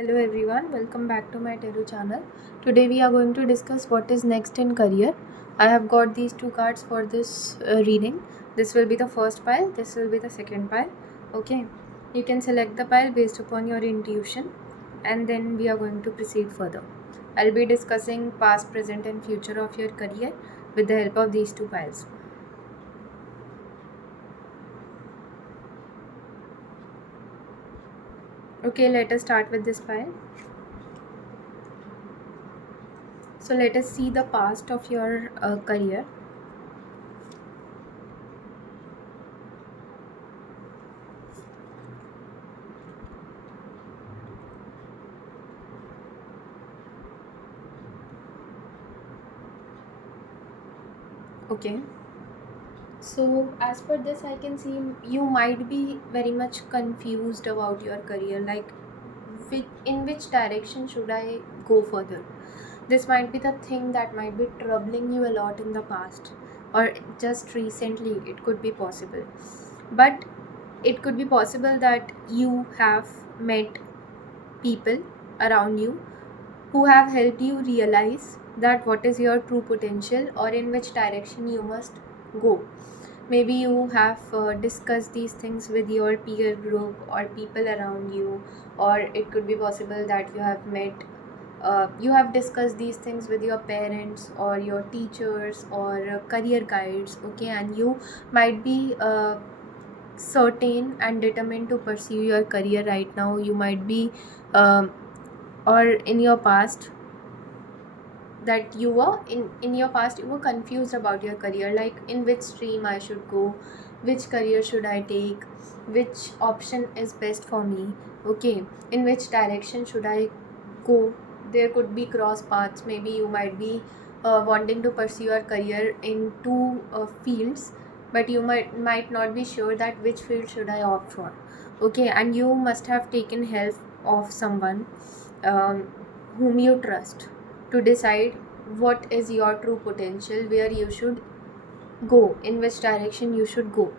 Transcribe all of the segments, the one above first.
Hello everyone, welcome back to my Teru channel. Today we are going to discuss what is next in career. I have got these two cards for this reading. This will be the first pile, this will be the second pile. Okay, you can select the pile based upon your intuition and then we are going to proceed further. I'll be discussing past, present and future of your career with the help of these two piles. Okay, let us start with this pile. So let us see the past of your career. Okay. So, as per this, I can see you might be very much confused about your career. Like, in which direction should I go further? This might be the thing that might be troubling you a lot in the past, or just recently, it could be possible. But it could be possible that you have met people around you who have helped you realize that what is your true potential or in which direction you must go. Maybe you have discussed these things with your peer group or people around you, or it could be possible that you have discussed these things with your parents or your teachers or career guides. Okay, and you might be certain and determined to pursue your career right now. You might be um, or in your past that in your past you were confused about your career, like in which stream I should go, which career should I take, which option is best for me. Okay, in which direction should I go. There could be cross paths. Maybe you might be wanting to pursue your career in two fields, but you might not be sure that which field should I opt for. Okay, and you must have taken help of someone um, whom you trust to decide what is your true potential, where you should go, in which direction you should go.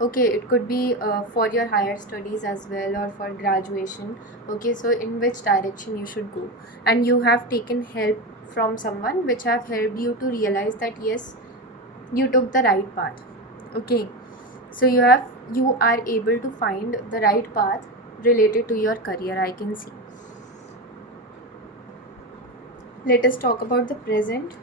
Okay, it could be for your higher studies as well or for graduation. Okay, so in which direction you should go, and you have taken help from someone which have helped you to realize that yes, you took the right path. Okay, so you are able to find the right path related to your career, I can see. Let us talk about the present.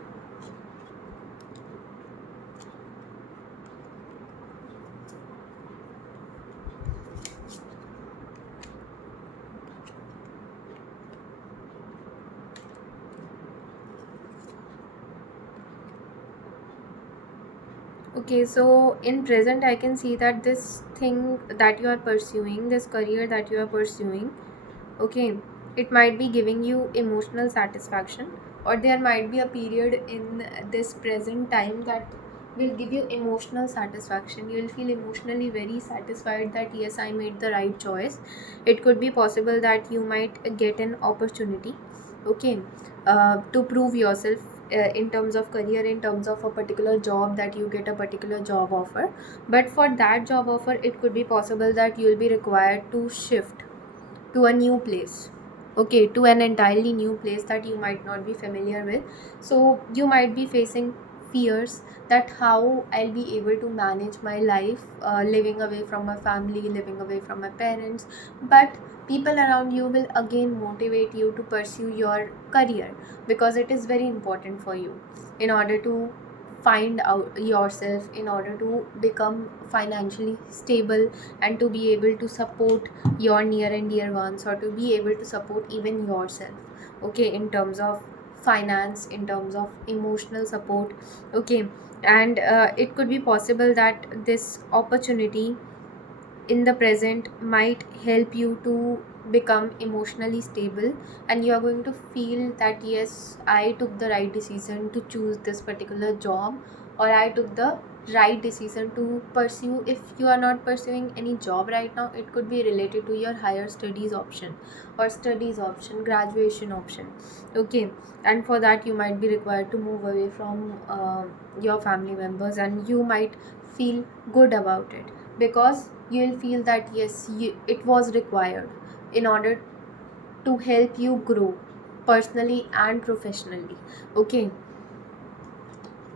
Okay, so in present, I can see that this thing that you are pursuing, this career that you are pursuing, okay, it might be giving you emotional satisfaction, or there might be a period in this present time that will give you emotional satisfaction. You will feel emotionally very satisfied that yes, I made the right choice. It could be possible that you might get an opportunity, okay, to prove yourself in terms of career, in terms of a particular job, that you get a particular job offer. But for that job offer, it could be possible that you will be required to shift to a new place. Okay, to an entirely new place that you might not be familiar with. So you might be facing fears that how I'll be able to manage my life, living away from my family, living away from my parents. But people around you will again motivate you to pursue your career, because it is very important for you in order to find out yourself, in order to become financially stable, and to be able to support your near and dear ones, or to be able to support even yourself. Okay, in terms of finance, in terms of emotional support. Okay, and it could be possible that this opportunity in the present might help you to become emotionally stable, and you are going to feel that yes, I took the right decision to choose this particular job, or I took the right decision to pursue. If you are not pursuing any job right now, it could be related to your higher studies option, or studies option, graduation option. Okay, and for that you might be required to move away from your family members, and you might feel good about it, because you will feel that yes, it was required in order to help you grow personally and professionally. Okay,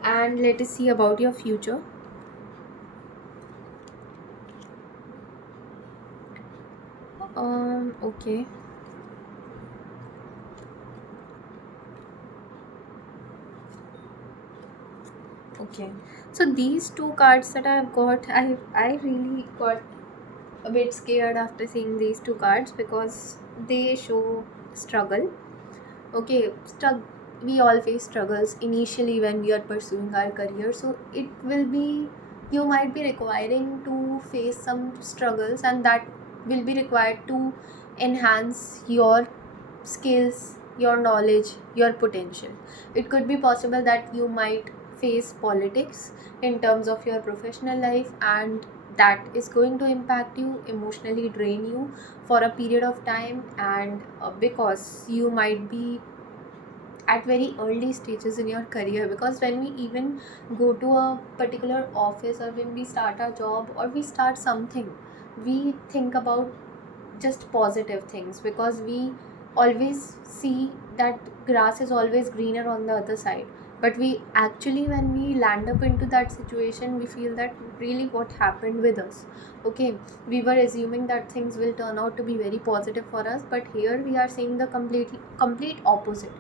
and let us see about your future. Okay. Okay, so these two cards that I've got, I really got a bit scared after seeing these two cards because they show struggle. Okay, we all face struggles initially when we are pursuing our career, so it will be, you might be requiring to face some struggles, and that will be required to enhance your skills, your knowledge, your potential. It could be possible that you might face politics in terms of your professional life, and that is going to impact you, emotionally drain you for a period of time. And because you might be at very early stages in your career, because when we even go to a particular office, or when we start our job, or we start something, we think about just positive things, because we always see that grass is always greener on the other side. But we actually, when we land up into that situation, we feel that really what happened with us. Okay, we were assuming that things will turn out to be very positive for us, but here we are seeing the complete opposite.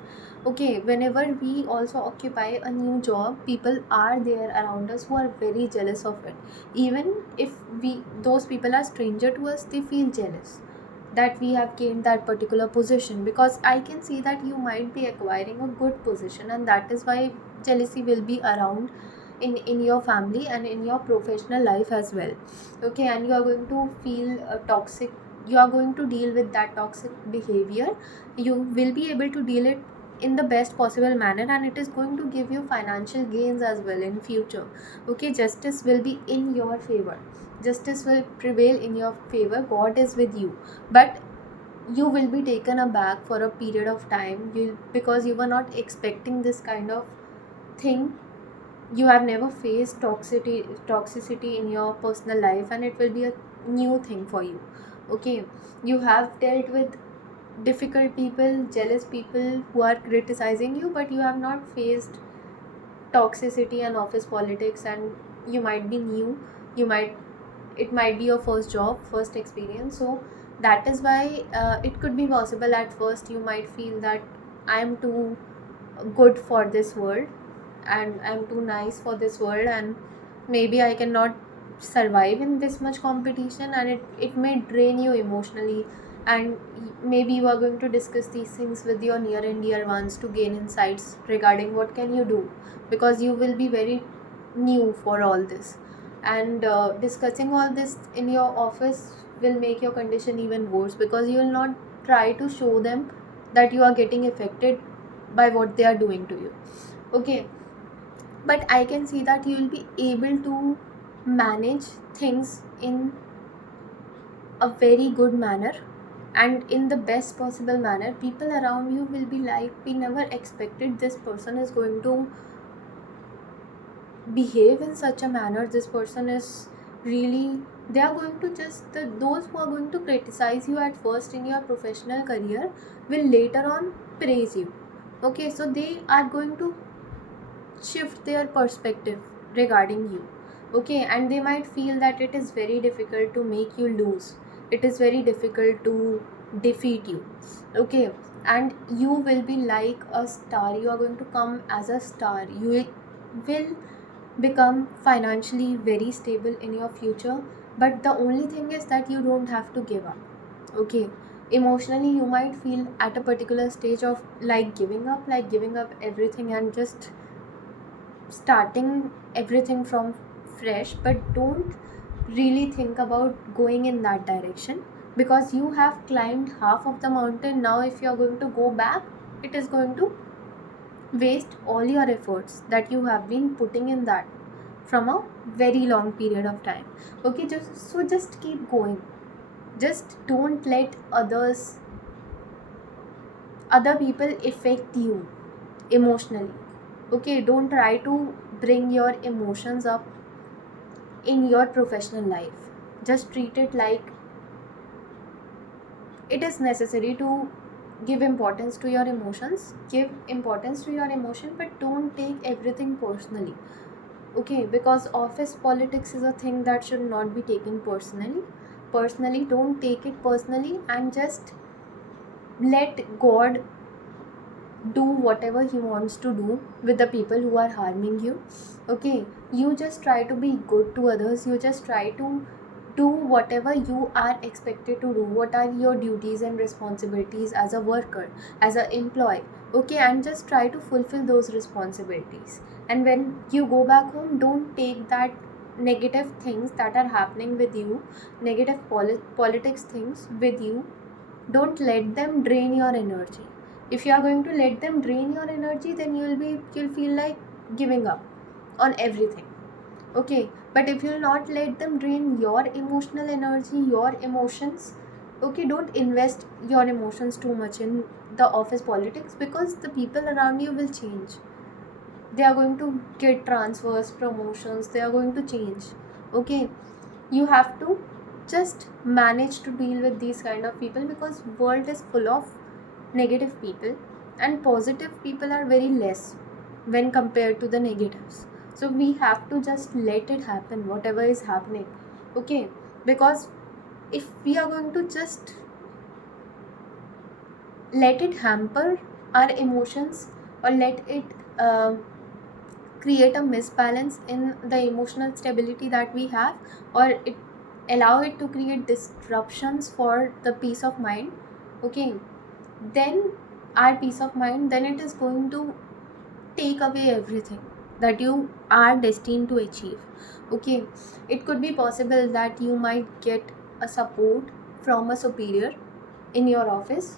Okay, whenever we also occupy a new job, people are there around us who are very jealous of it. Even if we those people are stranger to us, they feel jealous that we have gained that particular position, because I can see that you might be acquiring a good position, and that is why jealousy will be around in your family and in your professional life as well. Okay, and you are going to feel toxic, you are going to deal with that toxic behavior. You will be able to deal it in the best possible manner, and it is going to give you financial gains as well in future. Okay, justice will be in your favor, justice will prevail in your favor, God is with you. But you will be taken aback for a period of time, because you were not expecting this kind of thing. You have never faced toxicity in your personal life, and it will be a new thing for you. Okay, you have dealt with difficult people, jealous people who are criticizing you, but you have not faced toxicity and office politics, and you might be new, you might, it might be your first job, first experience. So that is why it could be possible at first you might feel that I am too good for this world, and I'm too nice for this world, and maybe I cannot survive in this much competition, and it may drain you emotionally. And maybe you are going to discuss these things with your near and dear ones to gain insights regarding what can you do, because you will be very new for all this. And discussing all this in your office will make your condition even worse, because you will not try to show them that you are getting affected by what they are doing to you. Okay, but I can see that you will be able to manage things in a very good manner, and in the best possible manner. People around you will be like, we never expected this person is going to behave in such a manner, this person is really, they are going to just those who are going to criticize you at first in your professional career will later on praise you. Okay, so they are going to shift their perspective regarding you. Okay, and they might feel that it is very difficult to make you lose, it is very difficult to defeat you. Okay, and you will be like a star, you are going to come as a star, you will become financially very stable in your future. But the only thing is that you don't have to give up. Okay, emotionally you might feel at a particular stage of like giving up everything and just starting everything from fresh, but don't really think about going in that direction, because you have climbed half of the mountain. Now if you are going to go back, it is going to waste all your efforts that you have been putting in that from a very long period of time. Okay, just keep going, just don't let other people affect you emotionally. Okay, don't try to bring your emotions up in your professional life. Just treat it like it is necessary to give importance to your emotions, give importance to your emotion, but don't take everything personally. Okay, because office politics is a thing that should not be taken personally. Don't take it personally, and just let God do whatever he wants to do with the people who are harming you. Okay, you just try to be good to others, you just try to do whatever you are expected to do, what are your duties and responsibilities as a worker, as an employee. Okay, and just try to fulfill those responsibilities. And when you go back home, don't take that negative things that are happening with you, negative politics things with you. Don't let them drain your energy. If you are going to let them drain your energy, then you'll feel like giving up on everything. Okay, but if you'll not let them drain your emotional energy, your emotions, okay, don't invest your emotions too much in the office politics, because the people around you will change. They are going to get transfers, promotions, they are going to change. Okay, you have to just manage to deal with these kind of people, because world is full of negative people, and positive people are very less when compared to the negatives. So we have to just let it happen, whatever is happening. Okay, because if we are going to just let it hamper our emotions, or let it create a misbalance in the emotional stability that we have, or it allow it to create disruptions for the peace of mind. Okay, then our peace of mind, then it is going to take away everything that you are destined to achieve. Okay, it could be possible that you might get a support from a superior in your office,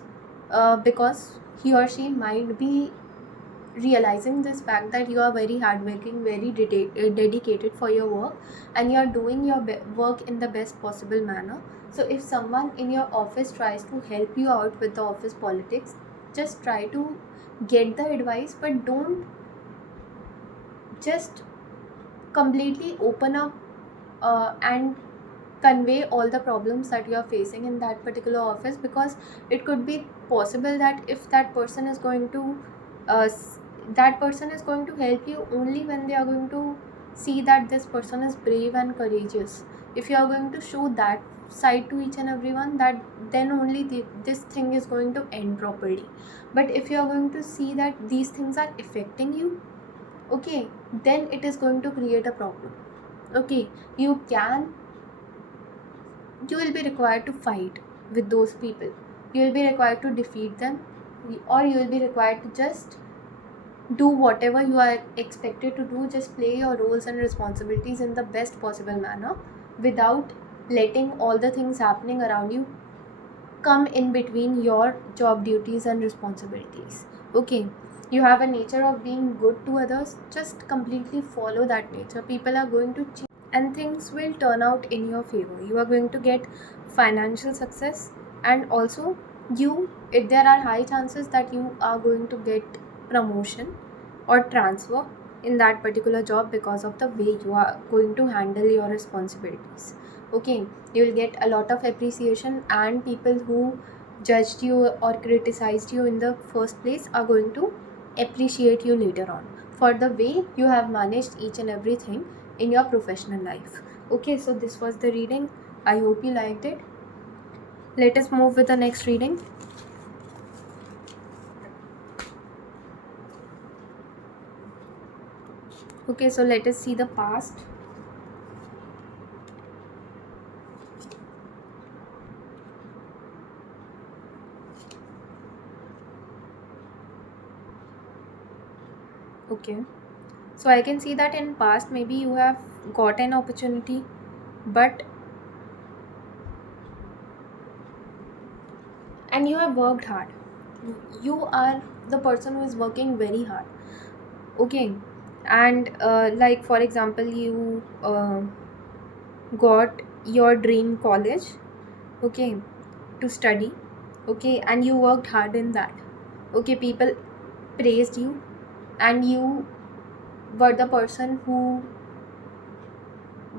because he or she might be realizing this fact that you are very hardworking, very dedicated for your work, and you are doing your work in the best possible manner. So if someone in your office tries to help you out with the office politics, just try to get the advice, but don't just completely open up and convey all the problems that you are facing in that particular office, because it could be possible that if that person is going to that person is going to help you only when they are going to see that this person is brave and courageous. If you are going to show that side to each and everyone, that then only this thing is going to end properly. But if you are going to see that these things are affecting you, okay, then it is going to create a problem. Okay, you can you will be required to fight with those people, you will be required to defeat them, or you will be required to just do whatever you are expected to do. Just play your roles and responsibilities in the best possible manner, without letting all the things happening around you come in between your job duties and responsibilities. Okay, you have a nature of being good to others, just completely follow that nature. People are going to change, and things will turn out in your favor. You are going to get financial success, and also there are high chances that you are going to get promotion or transfer in that particular job, because of the way you are going to handle your responsibilities. Okay, you will get a lot of appreciation, and people who judged you or criticized you in the first place are going to appreciate you later on for the way you have managed each and everything in your professional life. Okay, so this was the reading. I hope you liked it. Let us move with the next reading. Okay, so let us see the past. Okay, so I can see that in past maybe you have got an opportunity, but and you have worked hard. You are the person who is working very hard. Okay, and like for example, you got your dream college, okay, to study. Okay, and you worked hard in that. Okay, people praised you, and you were the person who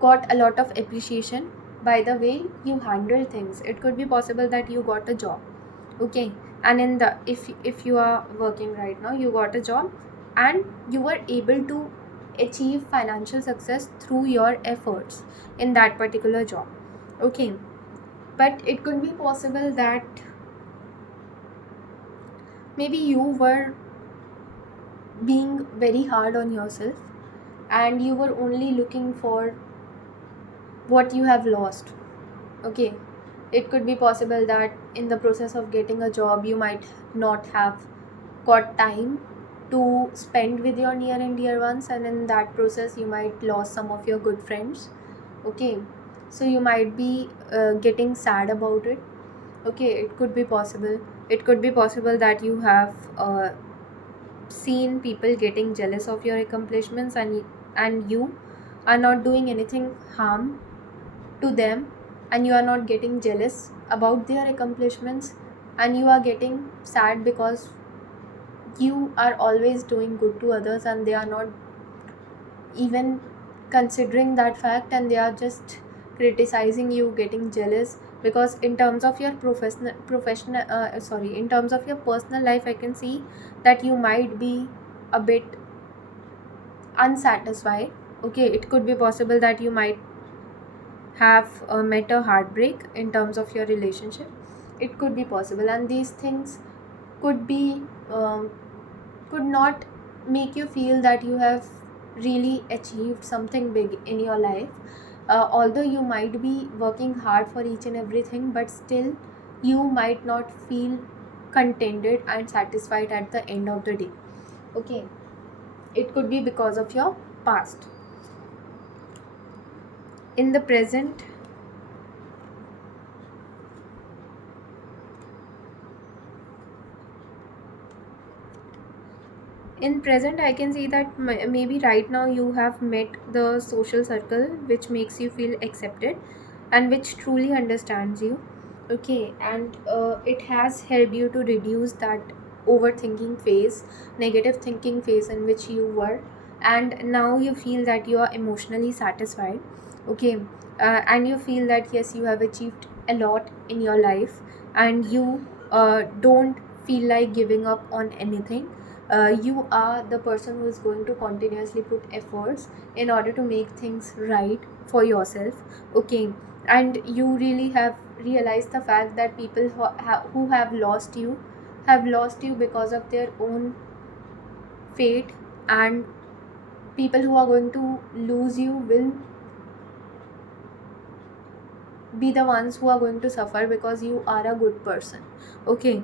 got a lot of appreciation by the way you handle things. It could be possible that you got a job. Okay, And in the if you are working right now, you got a job and you were able to achieve financial success through your efforts in that particular job. Okay, but it could be possible that maybe you were being very hard on yourself and you were only looking for what you have lost. Okay, it could be possible that in the process of getting a job you might not have got time to spend with your near and dear ones, and in that process you might lost some of your good friends. Okay, so you might be getting sad about it. Okay, it could be possible. It could be possible that you have seen people getting jealous of your accomplishments, and you are not doing anything harm to them, and you are not getting jealous about their accomplishments, and you are getting sad because you are always doing good to others and they are not even considering that fact, and they are just criticizing you, getting jealous. Because in terms of your in terms of your personal life, I can see that you might be a bit unsatisfied. Okay, it could be possible that you might have met a heartbreak in terms of your relationship. It could be possible, and these things could be could not make you feel that you have really achieved something big in your life. Although you might be working hard for each and everything, but still you might not feel contented and satisfied at the end of the day. Okay, it could be because of your past. In the present, I can see that maybe right now you have met the social circle which makes you feel accepted and which truly understands you. Okay, and it has helped you to reduce that overthinking phase, negative thinking phase in which you were, and now you feel that you are emotionally satisfied. Okay, and you feel that yes, you have achieved a lot in your life, and you don't feel like giving up on anything. You are the person who is going to continuously put efforts in order to make things right for yourself. Okay, and you really have realized the fact that people who have lost you because of their own fate, and people who are going to lose you will be the ones who are going to suffer because you are a good person. Okay,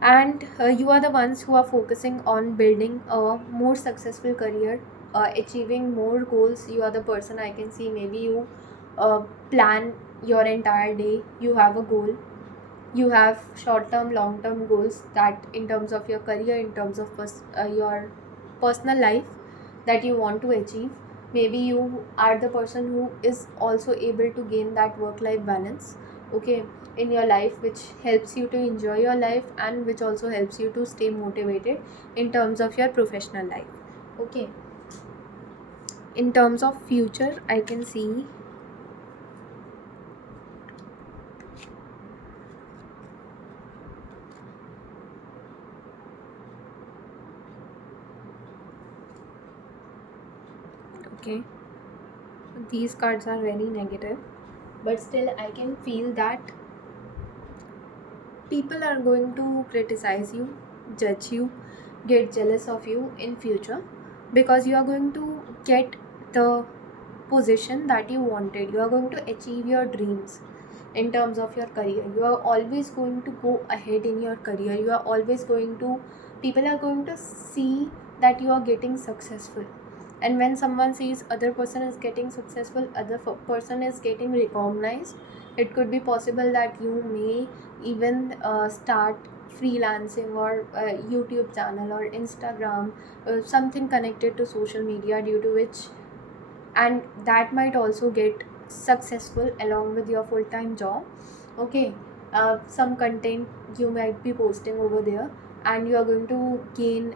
and you are the ones who are focusing on building a more successful career, achieving more goals. You are the person, I can see, maybe you plan your entire day, you have a goal, you have short term, long term goals, that in terms of your career, in terms of your personal life, that you want to achieve. Maybe you are the person who is also able to gain that work life balance. Okay, in your life, which helps you to enjoy your life and which also helps you to stay motivated in terms of your professional life. Okay, in terms of future, I can see okay, these cards are very negative, but still I can feel that people are going to criticize you, judge you, get jealous of you in future, because you are going to get the position that you wanted. You are going to achieve your dreams in terms of your career. You are always going to go ahead in your career. You are always going to, people are going to see that you are getting successful. And when someone sees other person is getting successful, other person is getting recognized, it could be possible that you may even start freelancing or YouTube channel or Instagram, something connected to social media, due to which, and that might also get successful along with your full-time job. Okay, some content you might be posting over there, and you are going to gain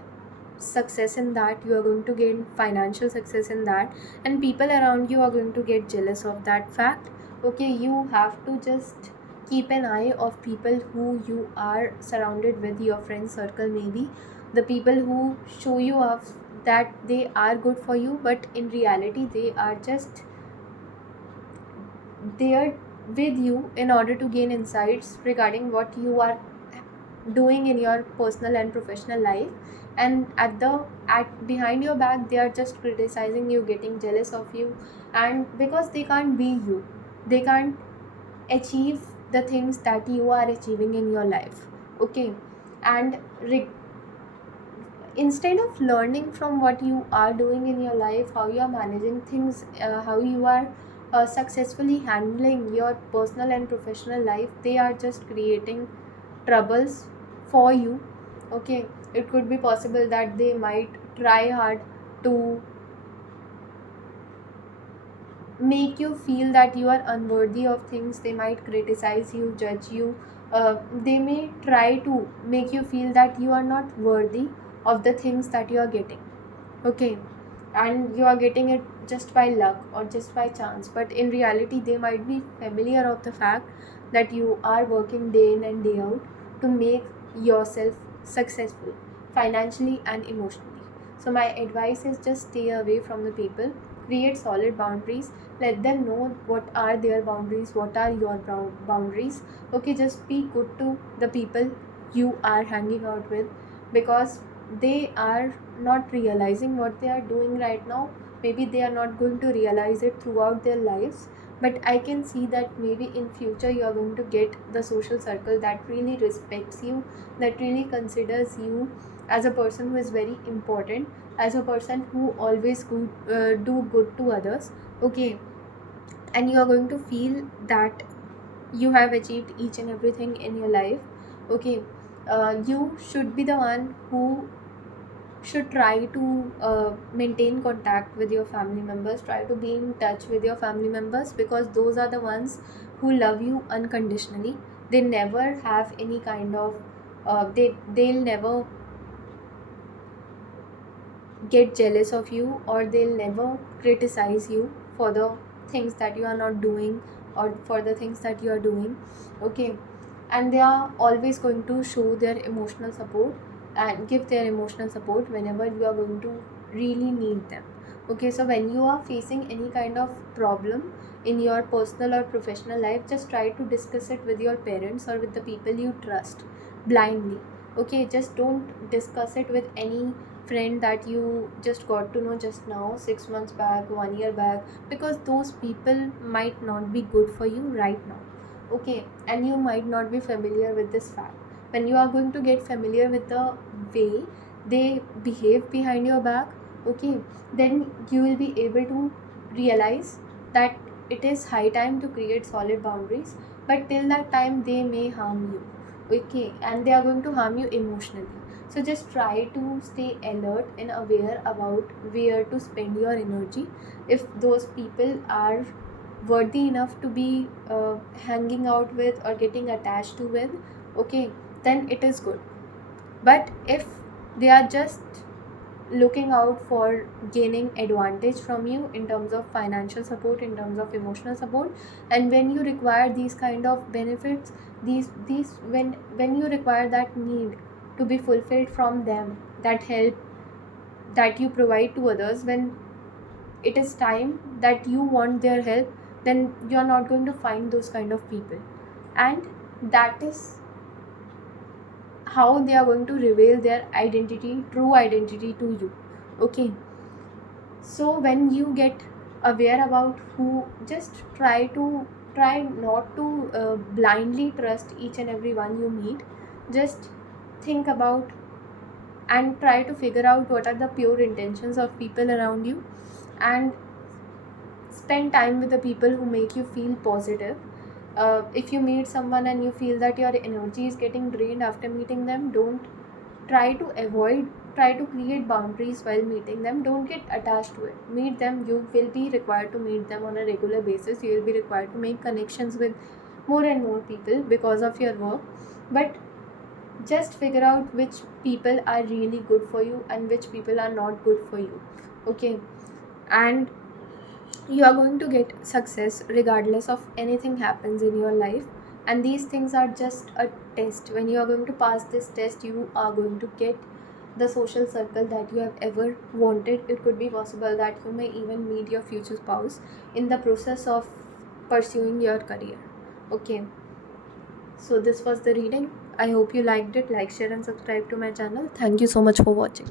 success in that, you are going to gain financial success in that, and people around you are going to get jealous of that fact. Okay, you have to just keep an eye of people who you are surrounded with, your friend circle maybe, the people who show you off that they are good for you, but in reality they are just there with you in order to gain insights regarding what you are doing in your personal and professional life, and at behind your back they are just criticizing you, getting jealous of you, and because they can't be you, they can't achieve the things that you are achieving in your life. Okay. And instead of learning from what you are doing in your life, how you are managing things, how you are successfully handling your personal and professional life, they are just creating troubles for you. Okay. It could be possible that they might try hard to make you feel that you are unworthy of things. They might criticize you, judge you, they may try to make you feel that you are not worthy of the things that you are getting. Okay. And you are getting it just by luck or just by chance, but in reality they might be familiar of the fact that you are working day in and day out to make yourself successful financially and emotionally. So my advice is just stay away from the people, create solid boundaries, let them know what are their boundaries, what are your boundaries. Okay. Just be good to the people you are hanging out with, because they are not realizing what they are doing right now. Maybe they are not going to realize it throughout their lives, but I can see that maybe in future you are going to get the social circle that really respects you, that really considers you as a person who is very important, as a person who always do good to others. Okay. And you are going to feel that you have achieved each and everything in your life. Okay. You should be the one who should try to maintain contact with your family members, try to be in touch with your family members, because those are the ones who love you unconditionally. They never have any kind of they'll never get jealous of you, or they'll never criticize you for the things that you are not doing or for the things that you are doing. Okay. And they are always going to show their emotional support and give their emotional support whenever you are going to really need them. Okay. So when you are facing any kind of problem in your personal or professional life, just try to discuss it with your parents or with the people you trust blindly. Okay. Just don't discuss it with any friend that you just got to know just now, 6 months back, 1 year back, because those people might not be good for you right now. Okay. And you might not be familiar with this fact. When you are going to get familiar with the way they behave behind your back, okay, then you will be able to realize that it is high time to create solid boundaries, but till that time they may harm you. Okay. And they are going to harm you emotionally. So just try to stay alert and aware about where to spend your energy. If those people are worthy enough to be hanging out with or getting attached to with, okay, then it is good. But if they are just looking out for gaining advantage from you in terms of financial support, in terms of emotional support, and when you require these kind of benefits, these when you require that need to be fulfilled from them, that help that you provide to others, when it is time that you want their help, then you are not going to find those kind of people. And that is how they are going to reveal their identity, true identity to you. Okay. So when you get aware about who, just try not to blindly trust each and every one you meet. Just think about and try to figure out what are the pure intentions of people around you, and spend time with the people who make you feel positive. If you meet someone and you feel that your energy is getting drained after meeting them, don't try to avoid, try to create boundaries while meeting them. Don't get attached to it. Meet them. You will be required to meet them on a regular basis. You will be required to make connections with more and more people because of your work. But just figure out which people are really good for you and which people are not good for you. Okay. And you are going to get success regardless of anything happens in your life. and these things are just a test. When you are going to pass this test, you are going to get the social circle that you have ever wanted. It could be possible that you may even meet your future spouse in the process of pursuing your career. Okay, so this was the reading. I hope you liked it. Like, share and subscribe to my channel. Thank you so much for watching.